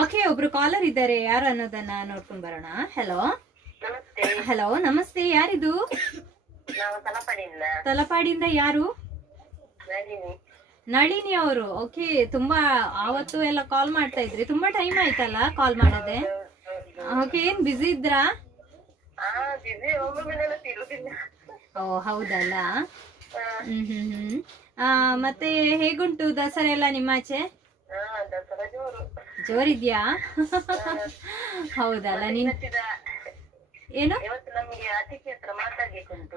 Okay ಒಬ್ರು collar ಇದ್ದಾರೆ. ಯಾರು ಅನ್ನೋದನ್ನ ನೋಡ್ಕೊಂಡ್ ಬರೋಣ. ಹಲೋ ಹಲೋ ನಮಸ್ತೆ. ಯಾರಿದು? ತಲಪಡಿಯಿಂದ. ಯಾರು? ನಳಿನಿ. ಅವರು. ಓಕೆ ತುಂಬಾ ಆವತ್ತು ಎಲ್ಲ ಕಾಲ್ ಮಾಡ್ತಾ ಇದ್ರಿ. ತುಂಬಾ ಟೈಮ್ ಆಯ್ತಲ್ಲ ಕಾಲ್ ಮಾಡದೆ? ಓಕೆ ಏನ್ ಬಿಸಿ ಇದ್ರಾ? ಓ ಹೌದಲ್ಲ? ಹ್ಮ್ ಹ್ಮ್ ಹ್ಮ್. ಮತ್ತೆ ಹೇಗುಂಟು ದಸರಾ ಎಲ್ಲ ನಿಮ್ಮಾಚೆ? ಜೋರಿದ್ಯಾ? ಹೌದಲ್ಲ ನೀನ್ ಏನು?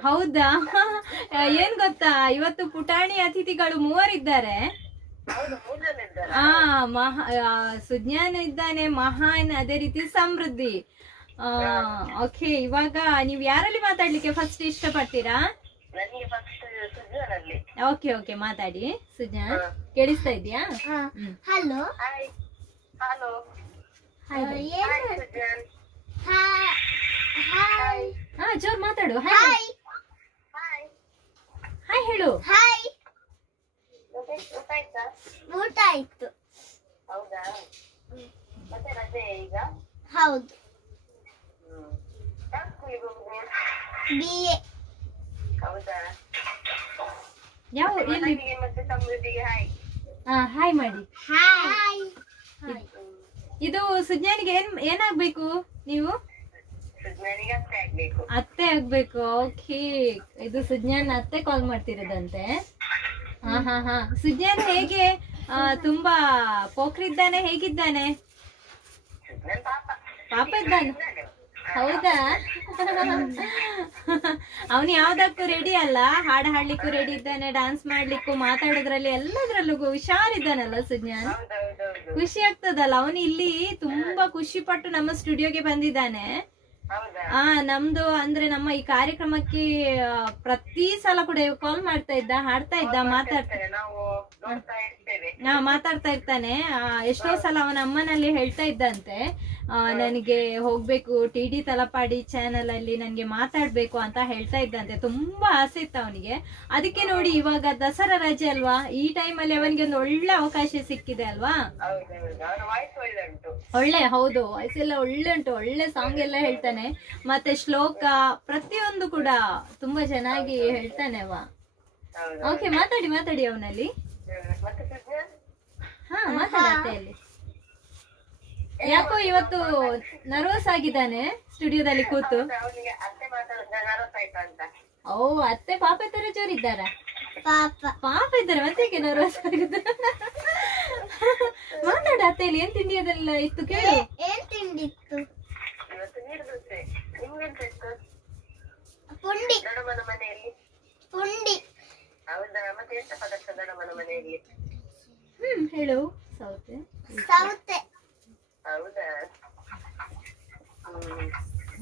ಹೌದಾ? ಏನ್ ಗೊತ್ತಾ? ಇವತ್ತು ಪುಟಾಣಿ ಅತಿಥಿಗಳು ಮೂವರಿದ್ದಾರೆ. ಆ ಮಹಾ ಸುಜ್ಞಾನ ಇದ್ದಾನೆ ಮಹಾನ್ ಅದೇ ರೀತಿ ಸಮೃದ್ಧಿ. ಆ ಓಕೆ ಇವಾಗ ನೀವ್ ಯಾರಲ್ಲಿ ಮಾತಾಡ್ಲಿಕ್ಕೆ ಫಸ್ಟ್ ಇಷ್ಟಪಡ್ತೀರಾ? ಸುಜ್ಜನಲ್ಲಿ ಓಕೆ ಓಕೆ ಮಾತಾಡಿ. ಸುಜ್ಞಾನ್ ಕೇಳಿಸ್ತಾ ಇದೆಯಾ. ಹಲೋ ಹಲೋ ಹಾ ಜೋರ್ ಮಾತಾಡು. ಹಾಯ್. ಹಾಯ್ ಹಾಯ್ ಹೇಳು. ಹಾಯ್ ಊಟ ಆಯ್ತಾ? ಹೌದಾ? ಮತ್ತೆ ರಜೆ ಈಗ? ಹೌದು. ಬಿ ಎ ಹೌದಾ? ಯಾವ ಎಲ್ಲಿ? ನನಗೆ ಮತ್ತೆ ಸಮೃದ್ಧಿಗೆ ಹಾಯ್. ಹಾ ಹಾಯ್ ಮಾಡಿ. ಹಾಯ್. ಇದು ಸುಜ್ಞಾನಿಗೆ ಏನ್ ಏನಾಗ್ಬೇಕು ನೀವು? ಅತ್ತೆ ಆಗ್ಬೇಕು. ಓಕೆ. ಇದು ಸುಜ್ಞಾನ್ ಅತ್ತೆ ಕಾಲ್ ಮಾಡ್ತಿರೋದಂತೆ. ಹಾ ಹಾ ಹಾ. ಸುಜ್ಞಾನ್ ಹೇಗೆ? ಆ, ತುಂಬಾ ಪೋಖ್ರಿದ್ದಾನೆ ಹೇಗಿದ್ದಾನೆ? ಪಾಪ. ಪಾಪ ಇದ್ದಾನೆ. ಹೌದಾ? ಅವನು ಯಾವ್ದಕ್ಕೂ ರೆಡಿ ಅಲ್ಲ. ಹಾಡು ಹಾಡ್ಲಿಕ್ಕೂ ರೆಡಿ ಇದ್ದಾನೆ ಡಾನ್ಸ್ ಮಾಡ್ಲಿಕ್ಕೂ ಮಾತಾಡೋದ್ರಲ್ಲಿ ಎಲ್ಲದ್ರಲ್ಲೂ ಹುಷಾರಿದ್ದಾನಲ್ಲ ಸುಜ್ಞಾನ್ ಖುಷಿ ಆಗ್ತದಲ್ಲ. ಅವನು ಇಲ್ಲಿ ತುಂಬಾ ಖುಷಿ ಪಟ್ಟು ನಮ್ಮ ಸ್ಟುಡಿಯೋಗೆ ಬಂದಿದ್ದಾನೆ. ಆ ನಮ್ದು ಅಂದ್ರೆ ನಮ್ಮ ಈ ಕಾರ್ಯಕ್ರಮಕ್ಕೆ ಪ್ರತಿ ಸಲ ಕೂಡ ಕಾಲ್ ಮಾಡ್ತಾ ಇದ್ದ ಹಾಡ್ತಾ ಇದ್ದ ಮಾತಾಡ್ತಾ ನಾ ಮಾತಾಡ್ತಾ ಇರ್ತಾನೆ. ಎಷ್ಟೋ ಸಲ ಅವನ ಅಮ್ಮನಲ್ಲಿ ಹೇಳ್ತಾ ಇದ್ದಂತೆ. ನನಗೆ ಹೋಗ್ಬೇಕು ಟಿ ಡಿ ತಲಪಾಡಿ ಚಾನಲ್ ಅಲ್ಲಿ ನನಗೆ ಮಾತಾಡ್ಬೇಕು ಅಂತ ಹೇಳ್ತಾ ಇದ್ದಂತೆ. ತುಂಬಾ ಆಸೆ ಇತ್ತು ಅವನಿಗೆ. ಅದಕ್ಕೆ ನೋಡಿ ಇವಾಗ ದಸರಾ ರಜೆ ಅಲ್ವಾ? ಈ ಟೈಮ್ ಅಲ್ಲಿ ಅವನಿಗೆ ಒಂದು ಒಳ್ಳೆ ಅವಕಾಶ ಸಿಕ್ಕಿದೆ ಅಲ್ವಾ? ಒಳ್ಳೆ ಹೌದು. ವಾಯ್ಸ್ ಎಲ್ಲ ಒಳ್ಳೆ ಹೌದು. ವಯಸ್ಸೆಲ್ಲ ಒಳ್ಳೆ ಉಂಟು. ಒಳ್ಳೆ ಸಾಂಗ್ ಎಲ್ಲ ಹೇಳ್ತಾನೆ. ಮತ್ತೆ ಶ್ಲೋಕ ಪ್ರತಿಯೊಂದು ಕೂಡ ತುಂಬಾ ಚೆನ್ನಾಗಿ ಹೇಳ್ತಾನೆ ಅವ. ಓಕೆ ಮಾತಾಡಿ ಮಾತಾಡಿ ಅವನಲ್ಲಿ. ಹಾ ಹಾ ಮಾತಾಡತ್ತೆಯಲ್ಲಿ ಯಾಕೋ ಇವತ್ತು ನರ್ವಸ್ ಆಗಿದ್ದಾನೆ ಸ್ಟುಡಿಯೋದಲ್ಲಿ ಕೂತು. ಓ ಅತ್ತೆ ಪಾಪ ತರ ಜೋರಿದ್ದಾರ? ಪಾಪ. ಪಾಪ ಇದ್ದಾರೆ ಮತ್ತೆ ಹೇಗೆ ನರ್ವಸ್ ಆಗಿದ್ದ ಮಾತಾಡ ಅತ್ತೆಯಲ್ಲಿ ಏನ್ ತಿಂಡಿ ಅದೆಲ್ಲ ಇತ್ತು ಕೇಳಿ. ಏನ್ ತಿಂಡಿ ಇತ್ತು? ಪುಂಡಿ. ಪುಂಡಿ. ಹೌದಾ ಮತ್ತೆ ಪದಾರ್ಥ ಮನೆಯಲ್ಲಿ? ಹ್ಮ್ ಹೇಳು. ಸೌತೆ. ಸೌತೆ.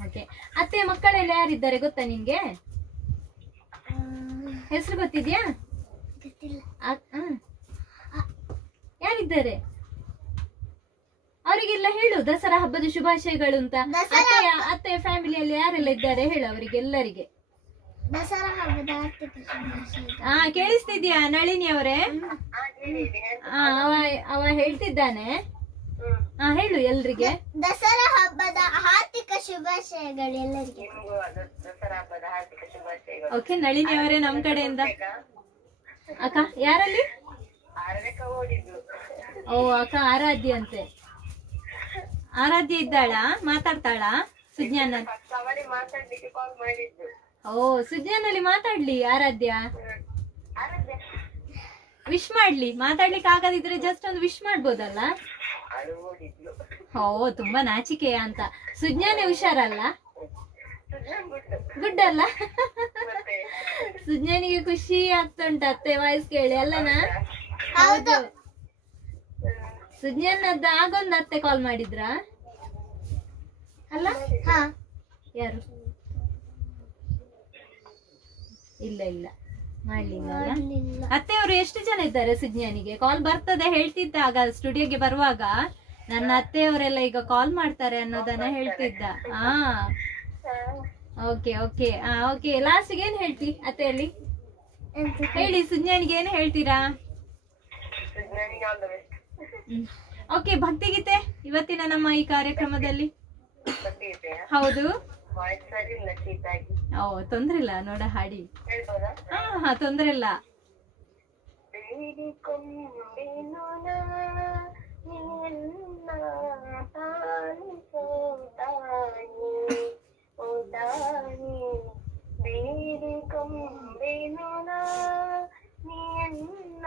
ಓಕೆ ಅತ್ತೆ ಮಕ್ಕಳೆಲ್ಲ ಯಾರಿದ್ದಾರೆ ಗೊತ್ತಾ ನಿನ್ಗೆ ಹೆಸರು ಗೊತ್ತಿದ್ಯಾ? ಗೊತ್ತಿಲ್ಲ. ಆ- ಆ. ಯಾರಿದ್ದಾರೆ? ಅವರಿಗೆಲ್ಲ ಹೇಳು ದಸರಾ ಹಬ್ಬದ ಶುಭಾಶಯಗಳು ಅಂತ. ಅತ್ತೆ ಅತ್ತೆಯ ಅತ್ತೆಯ ಫ್ಯಾಮಿಲಿಯಲ್ಲಿ ಯಾರೆಲ್ಲ ಇದ್ದಾರೆ ಹೇಳು ಅವರಿಗೆ ಎಲ್ಲರಿಗೆ. ದಸರಾ ಹಬ್ಬದ ಆರ್ಥಿಕ ಶುಭಾಶಯಗಳು. ಆ ಕೇಳಿಸ್ತಿದ್ಯಾ ನಳಿನಿ ಅವರೇ? ಹಾ ಅವ ಅವ ಹೇಳ್ತಿದ್ದಾನೆ. ಆ ಹೇಳು ಎಲ್ರಿಗೆ. ದಸರಾ ಹಬ್ಬದ ಹಾರ್ದಿಕ ಶುಭಾಶಯಗಳು ಎಲ್ಲರಿಗೆ ದಸರಾ ಹಬ್ಬದ ಹಾರ್ದಿಕ ಶುಭಾಶಯಗಳು ಓಕೆ ನಳಿನಿ ಅವರೇ ನಮ್ ಕಡೆಯಿಂದ. ಅಕ್ಕ ಯಾರಲ್ಲಿ? ಓಡಿದ್ಲು ಓ ಅಕ್ಕ ಆರಾಧ್ಯ ಅಂತೆ. ಆರಾಧ್ಯ ಇದ್ದಾಳಾ? ಮಾತಾಡ್ತಾಳಾ? ಸುಜ್ಞಾನ? ಫಸ್ಟ್ ಅವರೇ ಮಾತಾಡ್ಲಿಕ್ಕೆ ಕಾಲ್ ಮಾಡಿದ್ದು ಓ ಸುಜ್ಞಾನಲ್ಲಿ ಮಾತಾಡ್ಲಿ ಆರಾಧ್ಯ. ಆರಾಧ್ಯ? ವಿಶ್ ಮಾಡ್ಲಿ. ಮಾತಾಡ್ಲಿಕ್ಕೆ ಆಗದಿದ್ರೆ ಜಸ್ಟ್ ಒಂದು ವಿಶ್ ಮಾಡ್ಬೋದಲ್ಲ? ಓ ತುಂಬಾ ನಾಚಿಕೆ ಅಂತ. ಸುಜ್ಞಾನೆ ಹುಷಾರಲ್ಲ? ಗುಡ್ ಅಲ್ಲ ಸುಜ್ಞಾನಿಗೆ ಖುಷಿ ಆಗ್ತುಂಟ ಅತ್ತೆ ವಾಯ್ಸ್ ಕೇಳಿ ಅಲ್ಲನಾ? ಹೌದು. ಸುಜ್ಞಾನದ್ದು ಆಗೊಂದು ಅತ್ತೆ ಕಾಲ್ ಮಾಡಿದ್ರಾ? ಅಲ್ಲ? ಹಾ. ಯಾರು? ಇಲ್ಲ ಇಲ್ಲ. ಮಾಡ್ಲಿಲ್ಲ ಅವರು ಮಾಡ್ಲಿಲ್ಲ. ಅತ್ತೆಯವರು ಎಷ್ಟು ಜನ ಇದ್ದಾರೆ ಸುಜ್ಞಾನಿಗೆ? ಕಾಲ್ ಬರ್ತದೆ ಹೇಳ್ತಿದ್ದ ಆಗ ಸ್ಟುಡಿಯೋಗೆ ಬರುವಾಗ. ನನ್ನ ಅತ್ತೆಯವರೆಲ್ಲ ಈಗ ಕಾಲ್ ಮಾಡ್ತಾರೆ ಅನ್ನೋದನ್ನ ಹೇಳ್ತಿದ್ದ. ಹಾ. ಓಕೆ ಓಕೆ ಓಕೆ ಲಾಸ್ಟ್ಗೆ ಏನ್ ಹೇಳ್ತಿ ಅತ್ತೆಯಲ್ಲಿ? ಅಲ್ಲಿ ಹೇಳಿ ಸುಜ್ಞಾನಿಗೆ ಏನ್ ಹೇಳ್ತೀರಾ? ಓಕೆ ಭಕ್ತಿಗೀತೆ ಇವತ್ತಿನ ನಮ್ಮ ಈ ಕಾರ್ಯಕ್ರಮದಲ್ಲಿ? ಹೌದು. ಓ ತೊಂದ್ರೆ ಇಲ್ಲ ನೋಡ ಹಾಡಿ. ಹೇಳ್ಬೋದಾ? ಹಾ ಹಾ ತೊಂದ್ರೆ ಇಲ್ಲ. ಬೇಡಿಕೊಂಡೆನು ನಿನ್ನ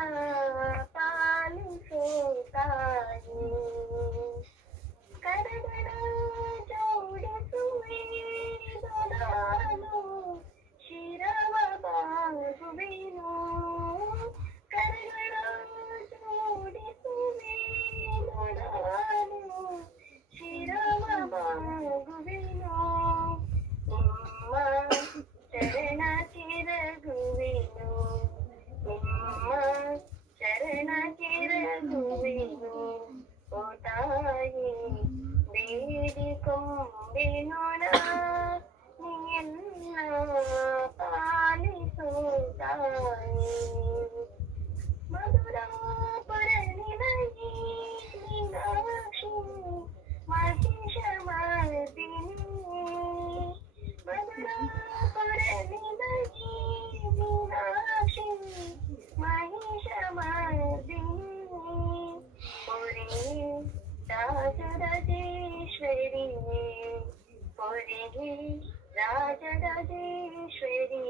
ರಾಜರಾಜೇಶ್ವರಿ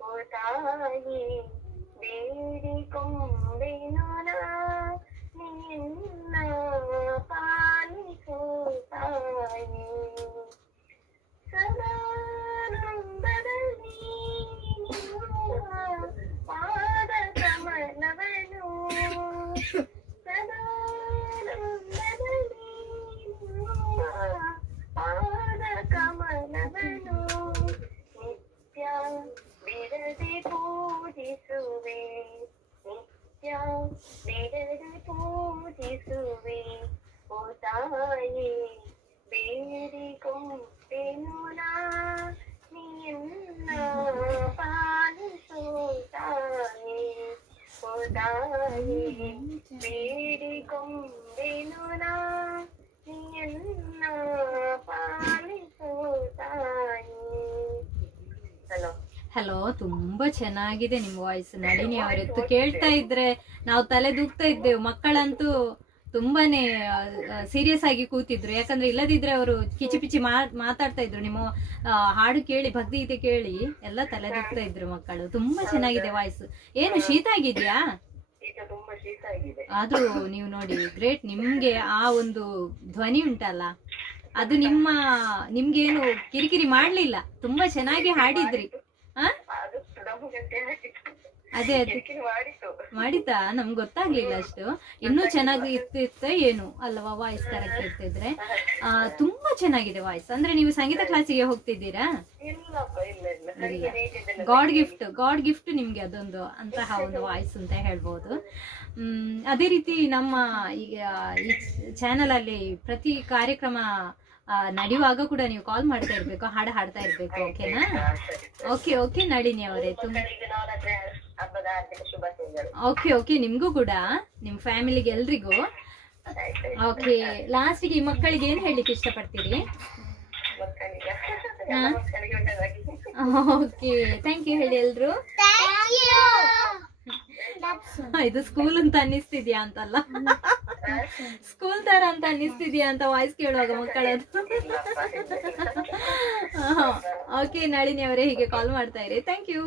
ಓ ತಾಯಿ ಬೇಡಿಕೊಂಬೆನು ನಿನ್ನ ಪಾಲಿಸೋ ಪೂಜಿಸುವೆ ಓ ತಾಯಿ ಬೇಡಿಕೊಂಬೆನು ನಿನ್ನ ಪಾಲಿಸು ತಾಯಿ ಓ ತಾಯಿ ಬೇಡಿಕೊಂಬೆನು ನಿನ್ನ ಪಾಲಿಸು ತಾಯಿ. ಹಲೋ. ಹಲೋ ತುಂಬಾ ಚೆನ್ನಾಗಿದೆ ನಿಮ್ ವಾಯ್ಸ್ ನಳಿನಿ ಅವರೆತ್ತು ಕೇಳ್ತಾ ಇದ್ರೆ ನಾವು ತಲೆ ದೂಗ್ತಾ ಇದ್ದೇವೆ. ಮಕ್ಕಳಂತೂ ತುಂಬಾನೇ ಸೀರಿಯಸ್ ಆಗಿ ಕೂತಿದ್ರು. ಯಾಕಂದ್ರೆ ಇಲ್ಲದಿದ್ರೆ ಅವರು ಕಿಚಿ ಪಿಚಿ ಮಾತಾಡ್ತಾ ಇದ್ರು. ನಿಮ್ಮ ಹಾಡು ಕೇಳಿ ಭಕ್ತಿಗೀತೆ ಕೇಳಿ ಎಲ್ಲ ತಲೆ ದೂಗ್ತಾ ಇದ್ರು ಮಕ್ಕಳು. ತುಂಬಾ ಚೆನ್ನಾಗಿದೆ ವಾಯ್ಸ್ ಏನು ಶೀತ ಆಗಿದ್ಯಾ? ಆದ್ರೂ ನೀವು ನೋಡಿ ಗ್ರೇಟ್ ನಿಮ್ಗೆ ಆ ಒಂದು ಧ್ವನಿ ಉಂಟಲ್ಲ? ಅದು ನಿಮ್ಮ ನಿಮ್ಗೇನು ಕಿರಿಕಿರಿ ಮಾಡ್ಲಿಲ್ಲ? ತುಂಬಾ ಚೆನ್ನಾಗಿ ಹಾಡಿದ್ರಿ. ಆ? ಅದು. ಅದೇ. ಮಾಡಿತಾ ನಮ್ಗೆ ಗೊತ್ತಾಗ್ಲಿಲ್ಲ ಅಷ್ಟು. ಇನ್ನೂ ಚೆನ್ನಾಗಿ ಇರ್ತಿತ್ತ ಏನು? ಅಲ್ವಾ ವಾಯ್ಸ್ ಕರೆಕ್ಟ್ ಇರ್ತಿದ್ರೆ ಆ, ತುಂಬಾ ಚೆನ್ನಾಗಿದೆ ವಾಯ್ಸ್ ಅಂದ್ರೆ ನೀವು ಸಂಗೀತ ಕ್ಲಾಸಿಗೆ ಹೋಗ್ತಿದ್ದೀರಾ? ಗಾಡ್ ಗಿಫ್ಟ್ ಗಾಡ್ ಗಿಫ್ಟ್ ನಿಮ್ಗೆ ಅದೊಂದು ಅಂತಹ ಒಂದು ವಾಯ್ಸ್ ಅಂತ ಹೇಳ್ಬೋದು. ಹ್ಮ್ ಅದೇ ರೀತಿ ನಮ್ಮ ಈಗ ಈ ಚಾನೆಲ್ ಅಲ್ಲಿ ಪ್ರತಿ ಕಾರ್ಯಕ್ರಮ ನಡೆಯುವಾಗ ಕೂಡ ನೀವು ಕಾಲ್ ಮಾಡ್ತಾ ಇರ್ಬೇಕು ಹಾಡು ಹಾಡ್ತಾ ಇರ್ಬೇಕು ಓಕೆನಾ ಓಕೆ ಓಕೆ ನಳಿನಿ ಅವರೇ. ತುಂಬ ಹಬ್ಬದ ಹಾರ್ದಿಕ ಶುಭಾಶಯಗಳು ಓಕೆ ಓಕೆ ನಿಮ್ಗೂ ಕೂಡ ನಿಮ್ಮ ಫ್ಯಾಮಿಲಿಗೆ ಎಲ್ರಿಗೂ. ಓಕೆ ಲಾಸ್ಟಿಗೆ ಈ ಮಕ್ಕಳಿಗೆ ಏನ್ ಹೇಳಲಿಕ್ಕೆ ಇಷ್ಟಪಡ್ತೀರಿ? ಓಕೆ ಥ್ಯಾಂಕ್ ಯು ಹೇಳಿ ಎಲ್ರು. ಥ್ಯಾಂಕ್ ಯು ಇದು ಸ್ಕೂಲ್ ಅಂತ ಅನ್ನಿಸ್ತಿದ್ಯಾ ಅಂತಲ್ಲ? ಸ್ಕೂಲ್ ತರ ಅಂತ ಅನ್ನಿಸ್ತಿದ್ಯಾ ಅಂತ ವಾಯ್ಸ್ ಕೇಳುವಾಗ ಮಕ್ಕಳದ್ದು ಓಕೆ ನಳಿನಿ ಅವರೇ ಹೀಗೆ ಕಾಲ್ ಮಾಡ್ತಾ ಇರಿ. Thank you